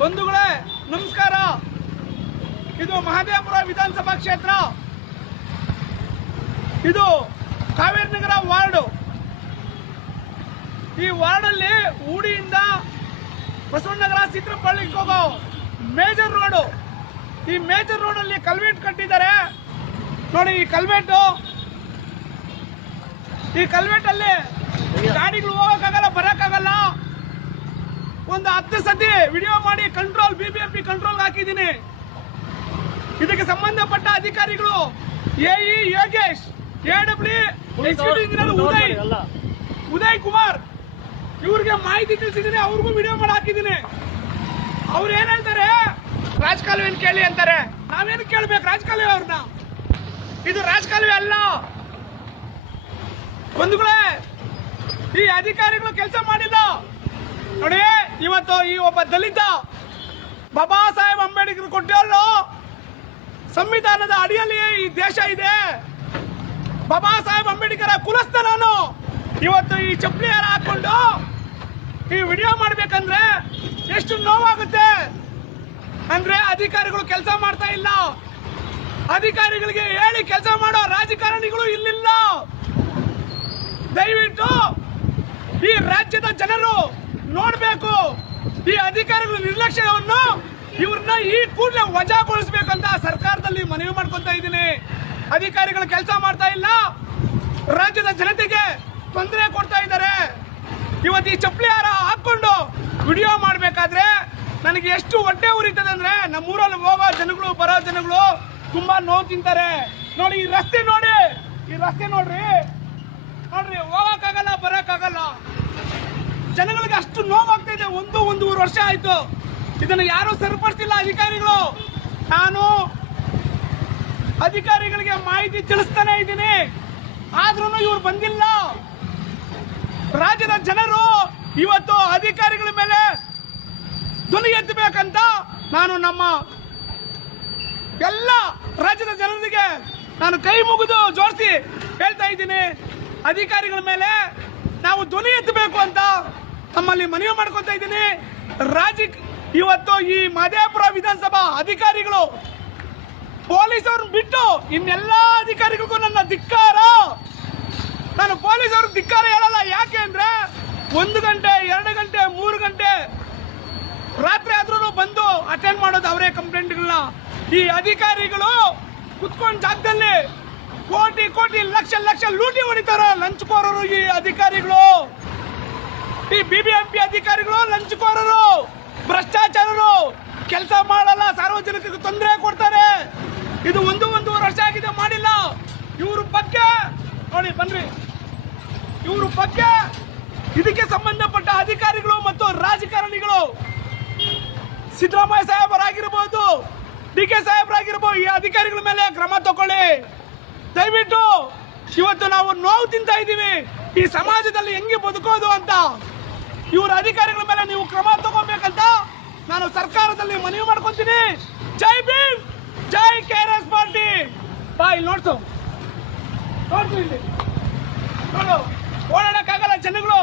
ಬಂಧುಗಳೇ, ನಮಸ್ಕಾರ. ಇದು ಮಹದೇವಪುರ ವಿಧಾನಸಭಾ ಕ್ಷೇತ್ರ. ಇದು ಕಾವೇರಿ ನಗರ ವಾರ್ಡು. ಈ ವಾರ್ಡ್ ಅಲ್ಲಿ ಊಡಿಯಿಂದ ಬಸವನಗರ ಚಿತ್ರಪಳ್ಳಿಗೆ ಹೋಗೋ ಮೇಜರ್ ರೋಡು. ಈ ಮೇಜರ್ ಅಲ್ಲಿ ಕಲ್ವೆಟ್ ಕಟ್ಟಿದ್ದಾರೆ. ನೋಡಿ ಈ ಕಲ್ವೆಟ್ಟು ಈ ಕಲ್ವೆಟ್ಟಲ್ಲಿ ಗಾಡಿಗಳು ಬರಕ್ಕಾಗಲ್ಲ ಒಂದು ಹತ್ತು ಸತಿ ವಿಡಿಯೋ ಮಾಡಿ ಕಂಟ್ರೋಲ್ ಬಿಬಿಎಂಪಿ ಕಂಟ್ರೋಲ್ ಹಾಕಿದ್ದೀನಿ. ಇದಕ್ಕೆ ಸಂಬಂಧಪಟ್ಟ ಅಧಿಕಾರಿಗಳು AE Yogesh ಎಡಬ್ಲ್ಯೂ W executive engineer Uday Uday Kumar ಇವ್ರಿಗೆ ಮಾಹಿತಿ ತಿಳಿಸಿದ್ದೀನಿ ಅವ್ರಿಗೂ ವಿಡಿಯೋ ಮಾಡಿ ಹಾಕಿದ್ದೀನಿ. ಅವ್ರು ಏನ್ ಹೇಳ್ತಾರೆ? ರಾಜಕಾಲುವೆನ್ ಕೇಳಿ ಅಂತಾರೆ. ನಾವೇನು ಕೇಳ್ಬೇಕು ರಾಜಕಾಲುವೆ ಅವ್ರನ್ನ? ಇದು ರಾಜಕಾಲುವೆ ಅಲ್ಲ. ಬಂಧುಗಳೇ ಈ ಅಧಿಕಾರಿಗಳು ಕೆಲಸ ಮಾಡಿಲ್ಲ. ನೋಡಿ ಇವತ್ತು ಈ ಒಬ್ಬ ದಲಿತ ಬಾಬಾ ಸಾಹೇಬ್ ಅಂಬೇಡ್ಕರ್ ಕೊಟ್ಟಿರೋ ಸಂವಿಧಾನದ ಅಡಿಯಲ್ಲಿ ಈ ದೇಶ ಇದೆ. ಬಾಬಾ ಸಾಹೇಬ್ ಅಂಬೇಡ್ಕರ್ ಕುಲಸ್ಥ ನಾನು ಇವತ್ತು ಈ ಚಪ್ಪಲಿ ಹಾರ ಹಾಕೊಂಡು ಈ ವಿಡಿಯೋ ಮಾಡ್ಬೇಕಂದ್ರೆ ಎಷ್ಟು ನೋವಾಗುತ್ತೆ. ಅಂದ್ರೆ ಅಧಿಕಾರಿಗಳು ಕೆಲಸ ಮಾಡ್ತಾ ಇಲ್ಲ. ಅಧಿಕಾರಿಗಳಿಗೆ ಹೇಳಿ ಕೆಲಸ ಮಾಡೋ ರಾಜಕಾರಣಿಗಳು ಇಲ್ಲಿಲ್ಲ. ದಯವಿಟ್ಟು ಈ ರಾಜ್ಯದ ಜನರು ನೋಡ್ಬೇಕು. ಈ ಅಧಿಕಾರಿಗಳ ನಿರ್ಲಕ್ಷ್ಯವನ್ನು ಇವ್ರನ್ನ ಈ ಕೂಡಲೇ ವಜಾಗೊಳಿಸ್ಬೇಕಂತ ಸರ್ಕಾರದಲ್ಲಿ ಮನವಿ ಮಾಡ್ಕೊತಾ ಇದ್ದೀನಿ. ಅಧಿಕಾರಿಗಳು ಕೆಲಸ ಮಾಡ್ತಾ ಇಲ್ಲ. ರಾಜ್ಯದ ಜನತೆಗೆ ತೊಂದರೆ ಕೊಡ್ತಾ ಇದ್ದಾರೆ. ಇವತ್ತು ಈ ಚಪ್ಪಲಿ ಹಾರ ಹಾಕೊಂಡು ವಿಡಿಯೋ ಮಾಡಬೇಕಾದ್ರೆ ನನಗೆ ಎಷ್ಟು ಹೊಟ್ಟೆ ಉರಿತದೆ ಅಂದ್ರೆ ನಮ್ಮೂರಲ್ಲಿ ಹೋಗೋ ಜನಗಳು, ಬರೋ ಜನಗಳು ತುಂಬಾ ನೋವು ತಿಂತಾರೆ. ನೋಡಿ, ಈ ರಸ್ತೆ ನೋಡಿ. ಈ ರಸ್ತೆ ನೋಡ್ರಿ. ನೋಡ್ರಿ, ಹೋಗಕ್ಕಾಗಲ್ಲ, ಬರಕ್ಕಾಗಲ್ಲ. ಜನಗಳಿಗೆ ಅಷ್ಟು ನೋವಾಗ್ತಾ ಇದೆ. ಒಂದು, ಒಂದೂವರೆ ವರ್ಷ ಆಯ್ತು. ಇದನ್ನ ಯಾರು ಸರಿಪಡಿಸಿಲ್ಲ ಅಧಿಕಾರಿಗಳು. ನಾನು ಅಧಿಕಾರಿಗಳಿಗೆ ಮಾಹಿತಿ ತಿಳಿಸ್ತಾನೆ ಇದ್ದೀನಿ. ಆದ್ರೂ ಇವ್ರು ಬಂದಿಲ್ಲ. ರಾಜ್ಯದ ಜನರು ಇವತ್ತು ಅಧಿಕಾರಿಗಳ ಮೇಲೆ ಧ್ವನಿ ಎತ್ತಬೇಕಂತ ನಾನು ನಮ್ಮ ಎಲ್ಲ ರಾಜ್ಯದ ಜನರಿಗೆ ನಾನು ಕೈ ಮುಗಿದು ಜೋಡಿಸಿ ಹೇಳ್ತಾ ಇದ್ದೀನಿ. ಅಧಿಕಾರಿಗಳ ಮೇಲೆ ನಾವು ಧ್ವನಿ ಎತ್ತಬೇಕು ಅಂತ ತಮ್ಮಲ್ಲಿ ಮನವಿ ಮಾಡ್ಕೊತಾ ಇದ್ದೀನಿ. ರಾಜಿ, ಇವತ್ತು ಈ ಮಾದೇಪುರ ವಿಧಾನಸಭಾ ಅಧಿಕಾರಿಗಳು ಪೊಲೀಸವ್ರನ್ನ ಬಿಟ್ಟು ಇನ್ನೆಲ್ಲಾ ಅಧಿಕಾರಿಗಳಿಗೂ ನನ್ನ ಧಿಕ್ಕಾರ. ನಾನು ಪೊಲೀಸ್ ಅವ್ರಿಗೆ ಧಿಕ್ಕಾರ ಹೇಳಲ್ಲ. ಯಾಕೆ ಅಂದ್ರೆ ಒಂದು ಗಂಟೆ, ಎರಡು ಗಂಟೆ, ಮೂರು ಗಂಟೆ ರಾತ್ರಿ ಆದ್ರೂ ಬಂದು ಅಟೆಂಡ್ ಮಾಡೋದು ಅವರೇ ಕಂಪ್ಲೇಂಟ್ಗಳನ್ನ ಈ ಅಧಿಕಾರಿಗಳು ಕುತ್ಕೊಂಡ್ ಜಾಗದಲ್ಲಿ ಕೋಟಿ ಕೋಟಿ ಲಕ್ಷ ಲಕ್ಷ ಲೂಟಿ ಹೊಡಿತಾರ. ಲಂಚ್ಕೋರರು ಈ ಅಧಿಕಾರಿಗಳು. ಈ ಬಿಬಿಎಂಪಿ ಅಧಿಕಾರಿಗಳು ಲಂಚಕೋರರು, ಭ್ರಷ್ಟಾಚಾರರು, ಕೆಲಸ ಮಾಡಲ್ಲ, ಸಾರ್ವಜನಿಕರಿಗೆ ತೊಂದರೆ ಕೊಡ್ತಾರೆ. ಇದು ಒಂದು ಒಂದು ವರ್ಷ ಆಗಿದೆ, ಮಾಡಿಲ್ಲ. ಇವ್ರ ಬಗ್ಗೆ, ನೋಡಿ, ಬನ್ರಿ. ಇವ್ರ ಬಗ್ಗೆ ಇದಕ್ಕೆ ಸಂಬಂಧಪಟ್ಟ ಅಧಿಕಾರಿಗಳು ಮತ್ತು ರಾಜಕಾರಣಿಗಳು ಸಿದ್ದರಾಮಯ್ಯ ಸಾಹೇಬರಾಗಿರ್ಬೋದು, ಡಿ ಕೆ ಸಾಹೇಬರಾಗಿರ್ಬೋದು, ಈ ಅಧಿಕಾರಿಗಳ ಮೇಲೆ ಕ್ರಮ ತಗೊಳ್ಳಿ ದಯವಿಟ್ಟು, ಇವತ್ತು ನಾವು ನೋವು ತಿಂತ ಇದ್ದೀವಿ. ಈ ಸಮಾಜದಲ್ಲಿ ಹೆಂಗೆ ಬದುಕೋದು ಅಂತ ಇವ್ರ ಅಧಿಕಾರಿಗಳ ಮೇಲೆ ನೀವು ಕ್ರಮ ತಗೋಬೇಕಂತ ನಾನು ಸರ್ಕಾರದಲ್ಲಿ ಮನವಿ ಮಾಡ್ಕೊಂತೀನಿ. ಜೈ ಭೀಮ್, ಜೈ ಕೆ ಆರ್ ಎಸ್ ಪಾರ್ಟಿ. ಬಾ, ಇಲ್ಲಿ ನೋಡ್ತು ನೋಡ್ತು ಇಲ್ಲಿ. ನೋಡು. ಓಡಾಡಕ್ಕಾಗಲ್ಲ ಜನಗಳು.